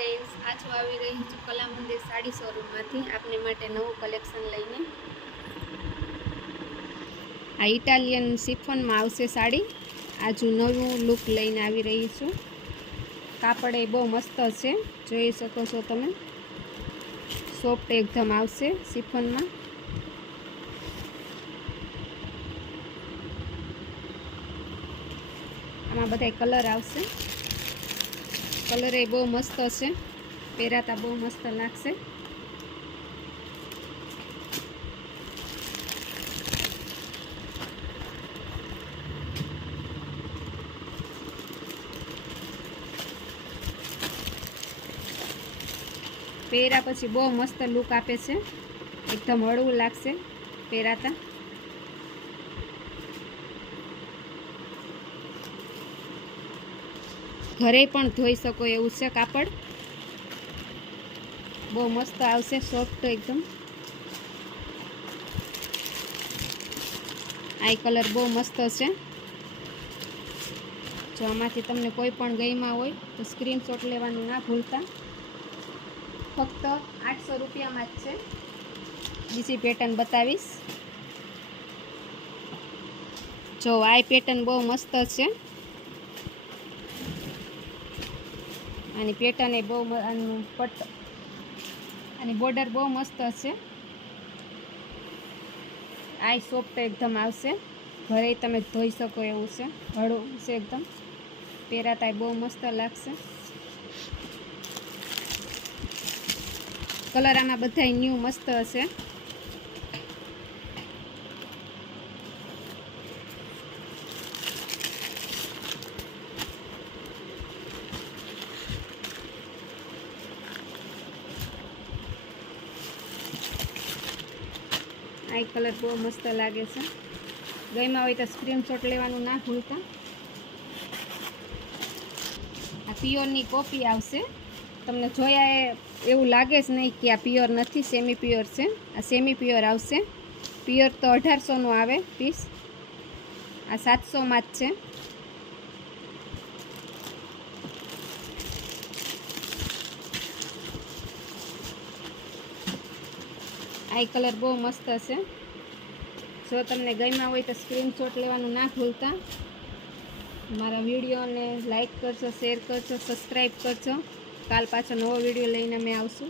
Friends, आज આવી રહી છું કલા મંદિર સાડી શોરૂમમાંથી આપને માટે નવું કલેક્શન લઈને। આ ઇટાલિયન શિફોનમાં આવશે સાડી। આજુ નવું લુક લઈને આવી રહી છું। કાપડ એ બહુ મસ્ત છે, જોઈ શકો છો તમે। સોફ્ટ એકદમ આવશે શિફોનમાં। આમાં બધા કલર આવશે। कलर ए बहु मस्त है, पहराता बहु मस्त लागशे। पहरा पछी बहु मस्त लुक आपे छे, एकदम हळवुं लागशे पहराता। घरे पण धोई सको एवुं छे कापड़, बहु मस्त आवशे, सॉफ्ट एकदम। आ कलर बहु मस्त छे। जो आमांथी तमने कोई पण गम्या होय तो स्क्रीनशॉट लेवानुं ना भूलता। फक्त 800 रुपया में ज छे। बीजी पेटर्न बतावीश। जो आ पेटर्न बहु मस्त छे। आनी पेटर्न ए बहु पट आनी बॉर्डर बहु मस्त है। आ सॉफ्ट एकदम आवशे, घरे तमे धोई सको एवुं छे, हळवुं छे एकदम। पहराता बहु मस्त लागशे। कलर आमां बधाय न्यू मस्त हशे। आ कलर बहुत मस्त लागे छे। गम्या होय तो स्क्रीनशॉट लेवानुं ना भूलता। आ प्योरनी कॉपी आवशे। तमने जोया एवुं लागे ज नहीं कि आ प्योर नथी, सेमी प्योर छे। आ सेमी प्योर आवशे। प्योर तो 1800 नुं आवे पीस। आ 700 मां ज छे। आ कलर बहु मस्त है। जो तमने गम्या होय तो स्क्रीनशॉट लेवानुं ना भूलता। मारा विडियो ने लाइक करजो, शेर करजो, सब्सक्राइब करजो। काल पाछो नवो विडियो लईने मैं आवशुं।